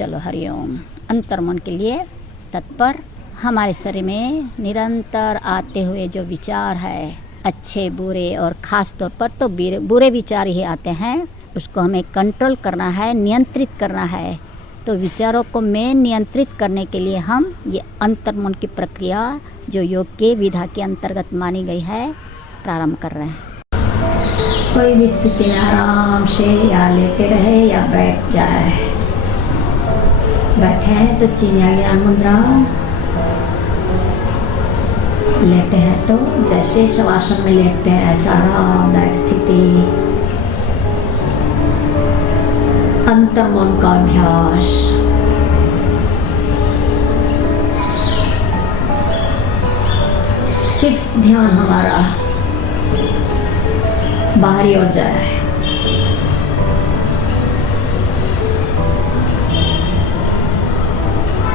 चलो हरिओम। अंतर्मन के लिए तत्पर। हमारे शरीर में निरंतर आते हुए जो विचार है, अच्छे बुरे, और ख़ास तौर पर तो बुरे विचार ही आते हैं, उसको हमें कंट्रोल करना है, नियंत्रित करना है। तो विचारों को मैं नियंत्रित करने के लिए हम ये अंतर्मन की प्रक्रिया जो योग के विधा के अंतर्गत मानी गई है, प्रारंभ कर रहे हैं। कोई भी स्थिति में आराम से या लेटे रहे या बैठ जाए। बैठे हैं तो चिन्या ज्ञान मुद्रा, लेटे हैं तो जैसे शवासन में लेटते हैं ऐसा आरामदायक स्थिति। अंतर्मन का अभ्यास। सिर्फ ध्यान हमारा बाहरी ओर जाए।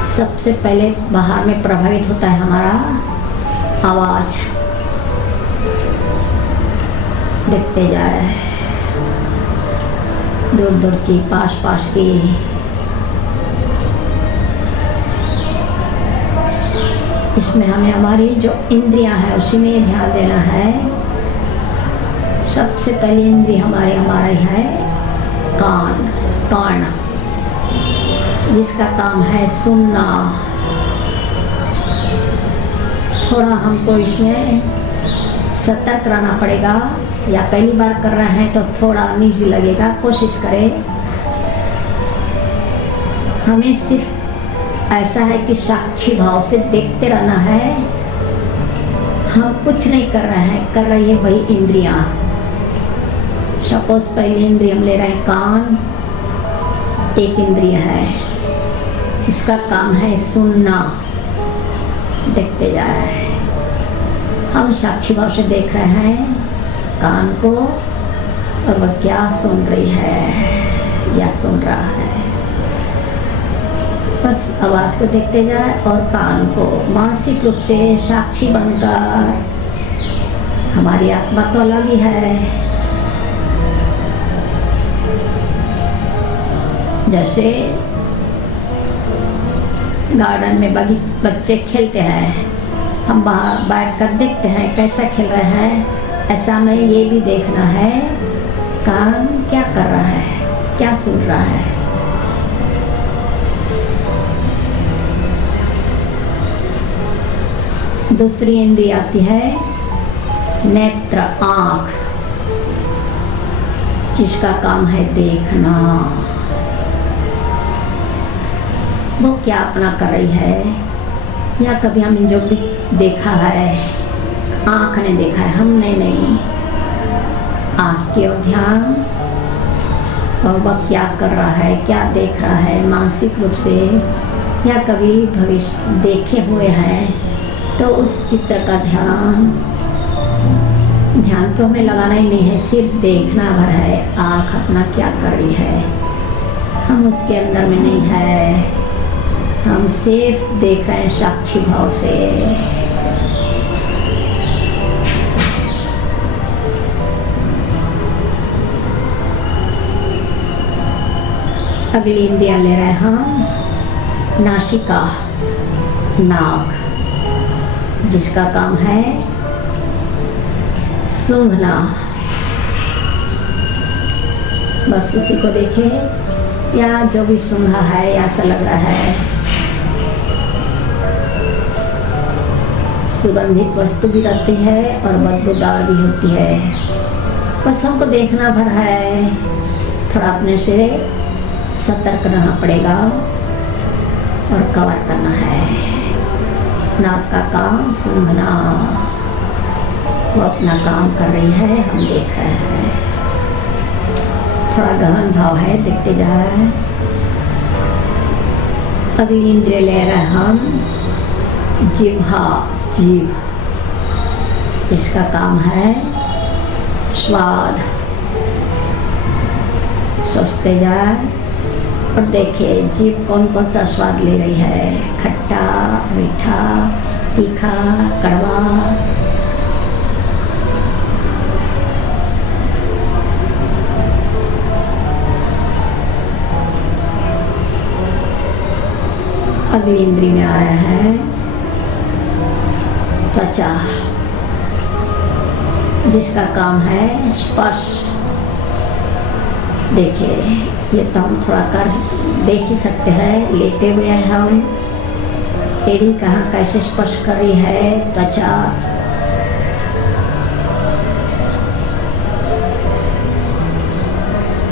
सबसे पहले बाहर में प्रभावित होता है हमारा आवाज। देखते जाए, दूर दूर की, पास पास की। इसमें हमें हमारी जो इंद्रियां हैं उसी में ध्यान देना है। सबसे पहली इंद्रिय हमारा ही है कान, जिसका काम है सुनना। थोड़ा हमको इसमें सतर्क रहना पड़ेगा, या पहली बार कर रहे हैं तो थोड़ा अनईजी लगेगा। कोशिश करें। हमें सिर्फ ऐसा है कि साक्षी भाव से देखते रहना है। हम कुछ नहीं कर रहे हैं, कर रही है वही इंद्रियां। सपोज पहली इंद्रिय हम ले रहे हैं कान, एक इंद्रिय है, उसका काम है सुनना। देखते जा रहे हैं, हम साक्षी भाव से देख रहे हैं कान को, और वह क्या सुन रही है या सुन रहा है। बस आवाज को देखते जाए और कान को मानसिक रूप से साक्षी बनकर। हमारी आत्मा तो अलग ही है। जैसे गार्डन में बच्चे खेलते हैं, हम बाहर बैठ कर देखते हैं कैसा खेल रहे हैं। ऐसा हमें ये भी देखना है कान क्या कर रहा है, क्या सुन रहा है। दूसरी इंद्रिय आती है नेत्र, आँख, जिसका काम है देखना। वो क्या अपना कर रही है, या कभी हमने जो भी देखा है, आँख ने देखा है, हमने नहीं। आँख की ओर ध्यान, और वह क्या कर रहा है, क्या देख रहा है मानसिक रूप से, या कभी भविष्य देखे हुए हैं तो उस चित्र का ध्यान तो हमें लगाना ही नहीं है, सिर्फ देखना भर है। आँख अपना क्या कर रही है, हम उसके अंदर में नहीं है, हम सिर्फ देख रहे हैं साक्षी भाव से। अगली इंद्रियां ले रहे हैं हम नासिका, नाक, जिसका काम है सूंघना। बस उसी को देखें, या जो भी सूंघा है या ऐसा लग रहा है सुगंधित वस्तु भी रहती है और बदबूदार भी होती है। बस हमको देखना भर है, थोड़ा अपने से सतर्क रहना पड़ेगा और कवर करना है। नाक का काम सूंघना, वो अपना काम कर रही है, हम देख रहे हैं। थोड़ा गहन भाव है, देखते जा रहे हैं। अगली इंद्रिय ले रहे हैं हम जिह्वा, जीभ, इसका काम है स्वाद। सोचते जाए और देखिए जीभ कौन कौन सा स्वाद ले रही है, खट्टा, मीठा, तीखा, कड़वा। अगली इंद्री में आ रहा है त्वचा, जिसका काम है स्पर्श। देखिए, ये तो हम थोड़ा कर देख ही सकते हैं, लेटे हुए हैं हम। एड़ी कहाँ कैसे स्पर्श कर रही है त्वचा।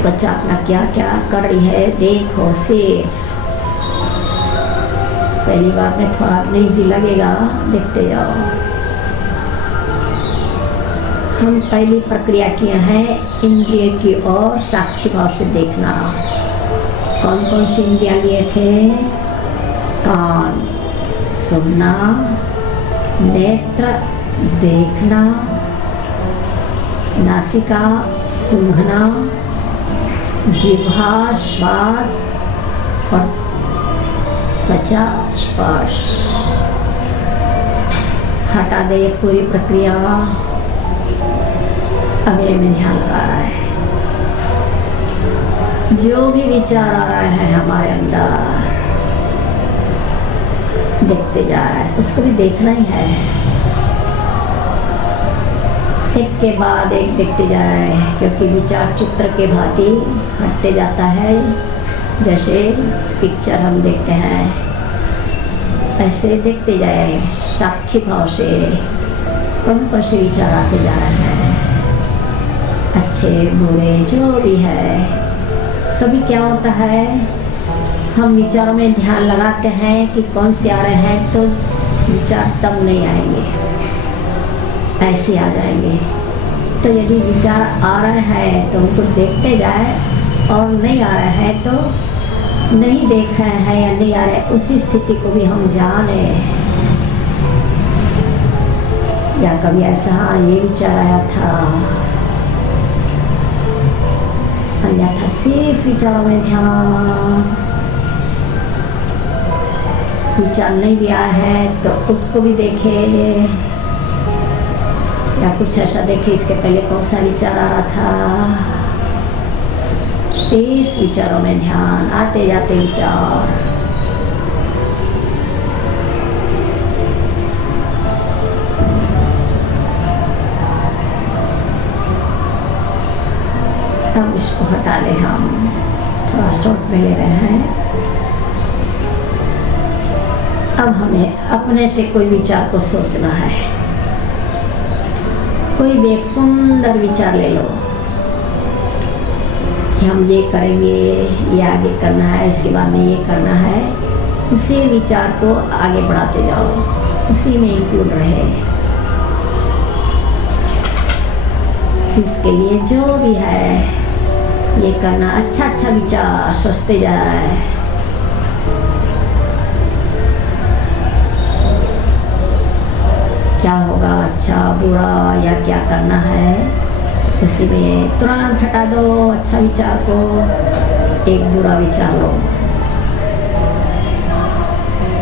त्वचा अपना क्या क्या कर रही है देखो। सिर्फ पहली बार में थोड़ा इजी लगेगा, देखते जाओ। हम पहली प्रक्रिया किए हैं इंद्रिय की ओर साक्षी भाव से देखना। कौन कौन सी इंद्रियां लिए थे? कान सुनना, नेत्र देखना, नासिका सूंघना, जिह्वा स्वाद और त्वचा स्पर्श। हटा दे ये पूरी प्रक्रिया। अगले में ध्यान लगा रहा है। जो भी विचार आ रहा है हमारे अंदर, देखते जाए, उसको भी देखना ही है। एक के बाद एक देखते जाए, क्योंकि विचार चित्र के भांति हटते जाता है। जैसे पिक्चर हम देखते हैं, ऐसे देखते जाए साक्षी भाव से। कौन कौन से विचार आते जा रहे हैं, अच्छे बुरे जो भी है। कभी क्या होता है, हम विचारों में ध्यान लगाते हैं कि कौन से आ रहे हैं, तो विचार तब नहीं आएंगे, ऐसे आ जाएंगे। तो यदि विचार आ रहे हैं तो उनको देखते जाए, और नहीं आ रहे हैं तो नहीं देख रहे हैं या नहीं आ रहे, उसी स्थिति को भी हम जाने। या कभी ऐसा ये विचार आया था, अन्यथा सिर्फ विचारों में ध्यान। विचार नहीं भी आया है तो उसको भी देखे, या कुछ ऐसा देखे इसके पहले कौन सा विचार आ रहा था। सिर्फ विचारों में ध्यान, आते जाते विचार। अब इसको हटा ले, हम थोड़ा शॉर्ट में ले रहे हैं। अब हमें अपने से कोई विचार को सोचना है। कोई भी एक सुंदर विचार ले लो कि हम ये करेंगे, ये आगे करना है, इसके बाद में ये करना है। उसी विचार को आगे बढ़ाते जाओ, उसी में इंक्लूड रहे। इसके लिए जो भी है ये करना, अच्छा अच्छा विचार सोचते जाए। क्या होगा, अच्छा बुरा या क्या करना है, उसी में तुरंत हटा दो अच्छा विचार को, एक बुरा विचार लो।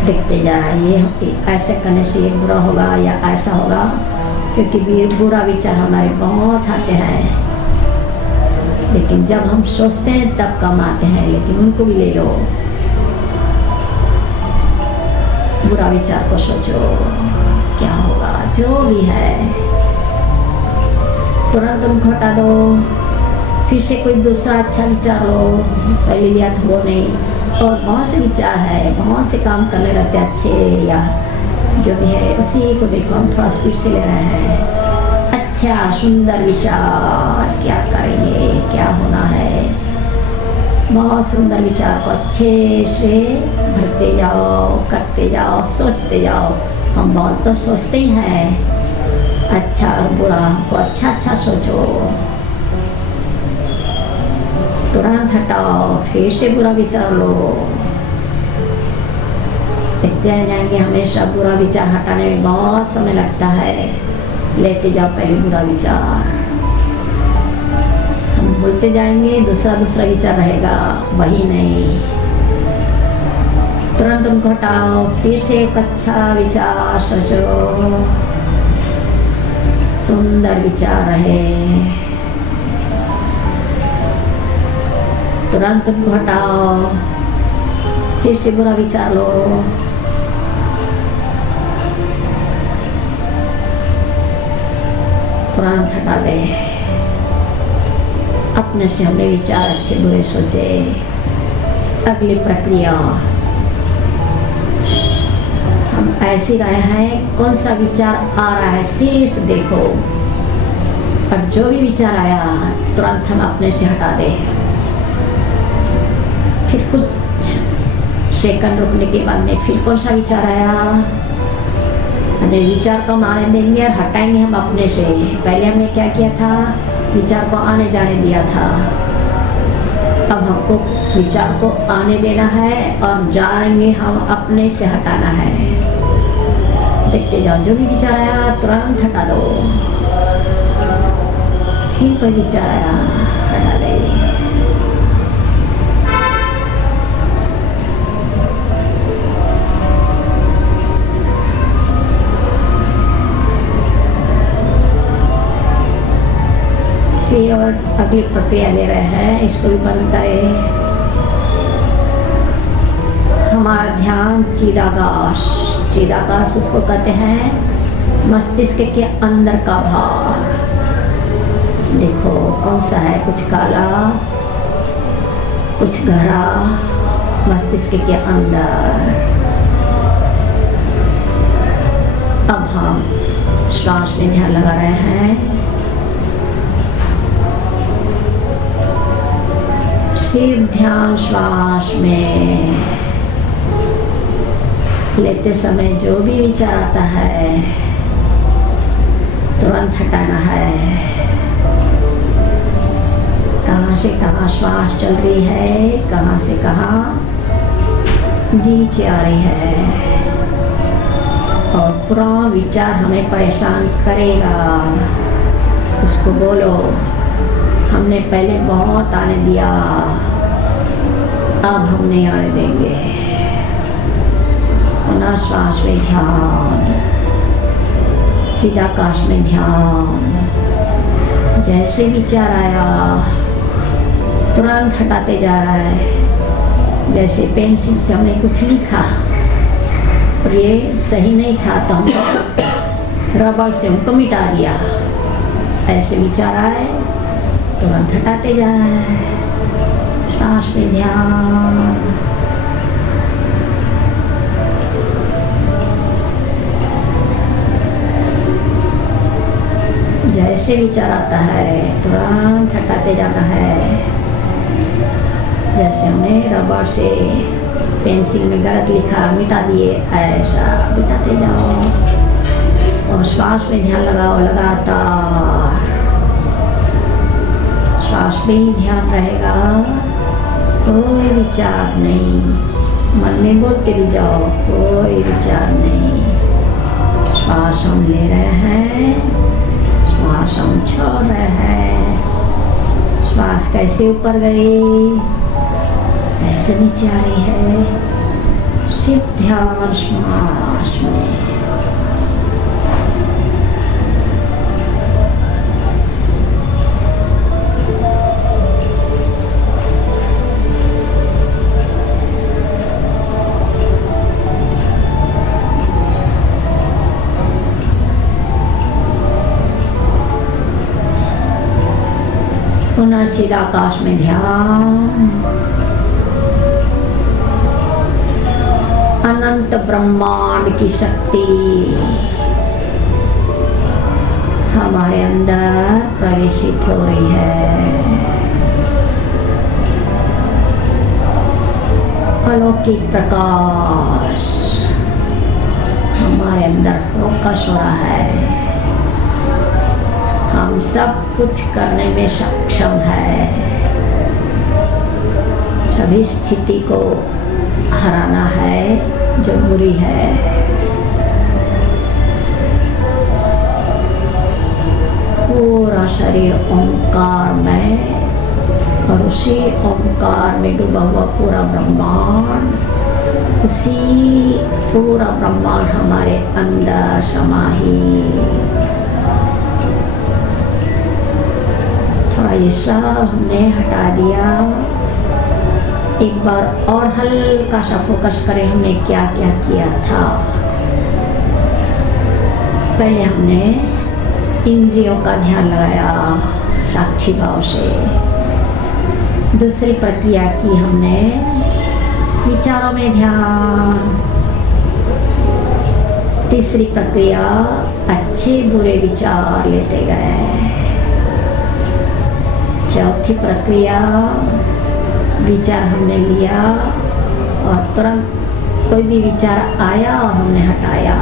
देखते जाइए ऐसे करने से ये बुरा होगा या ऐसा होगा, क्योंकि बुरा विचार हमारे बहुत आते हैं। लेकिन जब हम सोचते हैं तब कम आते हैं, लेकिन उनको भी ले लो। बुरा विचार को सोचो क्या होगा, जो भी है तुरंत उनको हटा दो। फिर से कोई दूसरा अच्छा विचार लो, पहले लिया था वो नहीं। और बहुत से विचार है, बहुत से काम करने रहते अच्छे या जो भी है, उसी को देखो। हम थोड़ा स्पीड से ले रहे हैं। अच्छा सुंदर विचार, क्या करेंगे, क्या होना है, बहुत सुंदर विचार को अच्छे से भरते जाओ, करते जाओ, सोचते जाओ। हम बहुत तो सोचते ही हैं, अच्छा और बुरा, हमको अच्छा अच्छा सोचो। तुरंत हटाओ, फिर से बुरा विचार लो। देखते जाएंगे, हमेशा बुरा विचार हटाने में बहुत समय लगता है। लेते जाओ पहले बुरा विचार, हम बोलते जाएंगे, दूसरा दूसरा विचार रहेगा, वही नहीं। तुरंत उनको हटाओ, फिर से एक अच्छा विचार सोचो, सुंदर विचार रहे। तुरंत उनको हटाओ, फिर से बुरा विचार लो, तुरंत हटा दे। अपने से हमने विचार अच्छे बुरे सोचे। अगली प्रक्रिया हम ऐसी रहे हैं, कौन सा विचार आ रहा है सिर्फ देखो, और जो भी विचार आया तुरंत हम अपने से हटा दे। फिर कुछ सेकंड रुकने के बाद में फिर कौन सा विचार आया, विचार को आने देंगे और हटाएंगे हम अपने से। पहले हमने क्या किया था, विचार को आने जाने दिया था। अब हमको विचार को आने देना है और जाएंगे हम अपने से हटाना है। देखते जाओ, जो भी विचार आया तुरंत हटा दो। फिर कोई विचार आया हटा दे। फिर और अगली प्रक्रिया ले रहे हैं, इसको भी बंद करें। हमारा ध्यान चिदाकाश, चिदाकाश उसको कहते हैं मस्तिष्क के अंदर का भाग। देखो कौन सा है, कुछ काला कुछ गहरा, मस्तिष्क के अंदर। अब हम श्वास में ध्यान लगा रहे हैं। सिर्फ ध्यान श्वास में। लेते समय जो भी विचार आता है तुरंत हटाना है। कहाँ से कहाँ श्वास चल रही है, कहाँ से कहाँ नीचे आ रही है, और पूरा विचार हमें परेशान करेगा, उसको बोलो हमने पहले बहुत आने दिया, अब हम नहीं आने देंगे। पुनः श्वास में ध्यान, चिदाकाश में ध्यान। जैसे विचार आया तुरंत हटाते जाए। जैसे पेंसिल से हमने कुछ लिखा और ये सही नहीं था तो हम रबड़ से हमको मिटा दिया। ऐसे विचार आए तुरंत हटाते जाए। श्वास में ध्यान। जैसे विचार आता है तुरंत हटाते जाना है। जैसे हमने रबड़ से पेंसिल में गलत लिखा, मिटा दिए, ऐसा मिटाते जाओ। और श्वास में ध्यान लगाओ लगातार। श्वास में ही ध्यान रहेगा, कोई विचार नहीं। मन में बोलते भी जाओ, कोई विचार नहीं। श्वास हम ले रहे हैं, श्वास हम छोड़ रहे हैं। श्वास कैसे ऊपर गई, कैसे नीचे आ रही है। सिर्फ ध्यान श्वास में। पुनः चिदाकाश में ध्यान। अनंत ब्रह्मांड की शक्ति हमारे अंदर प्रवेशित हो रही है। अलौकिक प्रकाश हमारे अंदर फोकस हो रहा है। हम सब कुछ करने में सक्षम है। सभी स्थिति को हराना है जो बुरी है। पूरा शरीर ओंकार में, और उसी ओंकार में डूबा हुआ पूरा ब्रह्मांड, उसी पूरा ब्रह्मांड हमारे अंदर समाहित। ये सब हमने हटा दिया। एक बार और हल्का सा फोकस करें हमने क्या क्या किया था। पहले हमने इंद्रियों का ध्यान लगाया साक्षी भाव से। दूसरी प्रक्रिया की हमने विचारों में ध्यान। तीसरी प्रक्रिया अच्छे बुरे विचार लेते गए। चौथी प्रक्रिया विचार हमने लिया और तुरंत कोई भी विचार आया और हमने हटाया।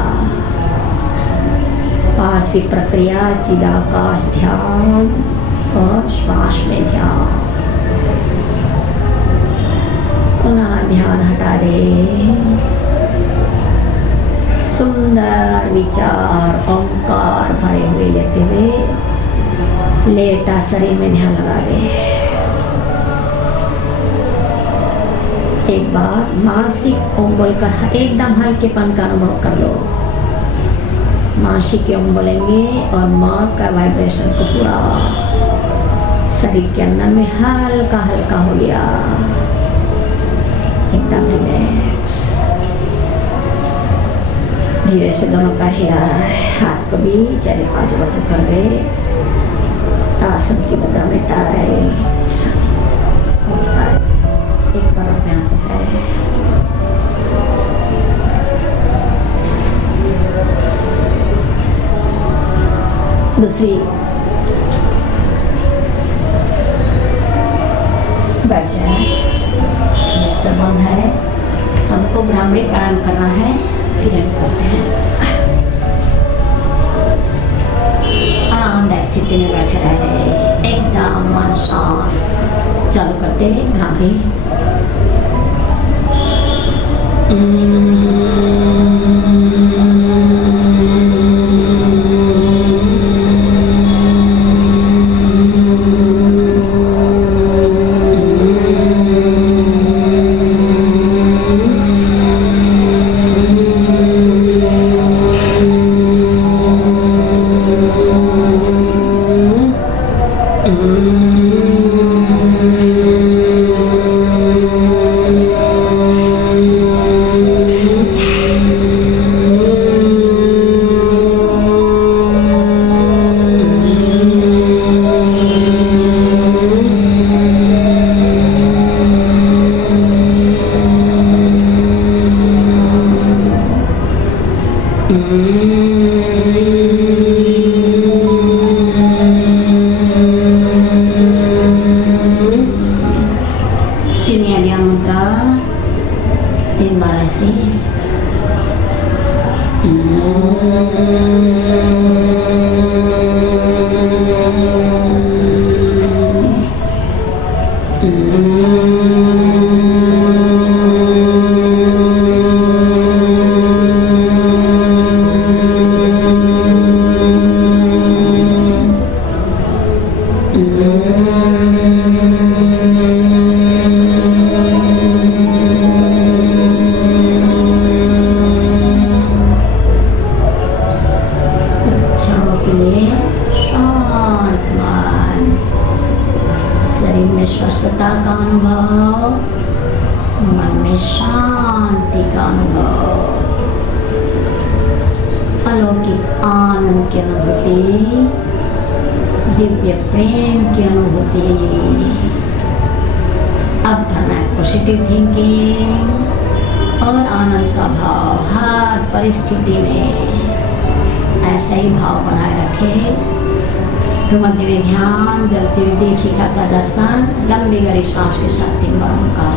पांचवी प्रक्रिया चिदाकाश ध्यान और श्वास में ध्यान। पुनः ध्यान हटा दे। सुंदर विचार ओंकार भरे हुए लेते हुए लेटा शरीर में ध्यान लगा दे। एक बार मानसिक ओम बोलकर एकदम हल्केपन का अनुभव कर लो। मानसिक ओम बोलेंगे और माँ का वाइब्रेशन को पूरा शरीर के अंदर में हल्का हल्का हो गया, एकदम रिलैक्स। धीरे से दोनों पैर हिलाए, हाथ को भी चाहे आजू बाजू कर दे। आसन की मुद्रा में टाए एक बार अपने आते हैं। दूसरी बैठ जाए, नेत्र बंद है। हमको भ्रामरी प्राणायाम करना है, फिर हम करते हैं। आरामदायक स्थिति में बैठे रहे, एकदम मन शांत। चालू करते हैं भ्रामरी। स्वस्थता का अनुभव, मन में शांति का अनुभव, अलौकिक आनंद की अनुभूति, दिव्य प्रेम की अनुभूति। अब करना है पॉजिटिव थिंकिंग और आनंद का भाव। हर परिस्थिति में ऐसा ही भाव बनाए रखें। मध्य में ध्यान, जलती हुई दीपिका का दर्शन, लंबी गहरी श्वास के साथ 3 बार का।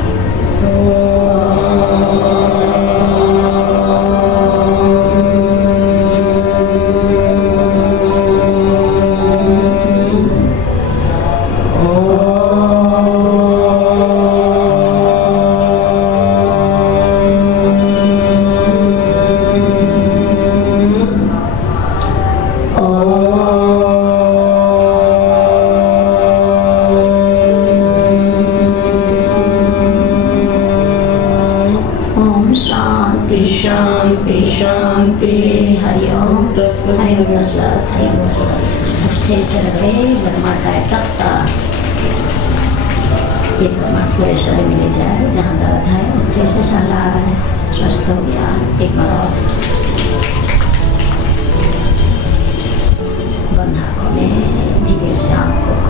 शांति शांति। हरिओम हरिओम सत हरिओम सत। अच्छे से रहे, बर्मा का तख्ता। ये भगवान पूरे शरीर में ले जाए, जहाँ दर्द है अच्छे से सला है, स्वस्थ हो गया। एक बार और बंधा को में धीरे से आपको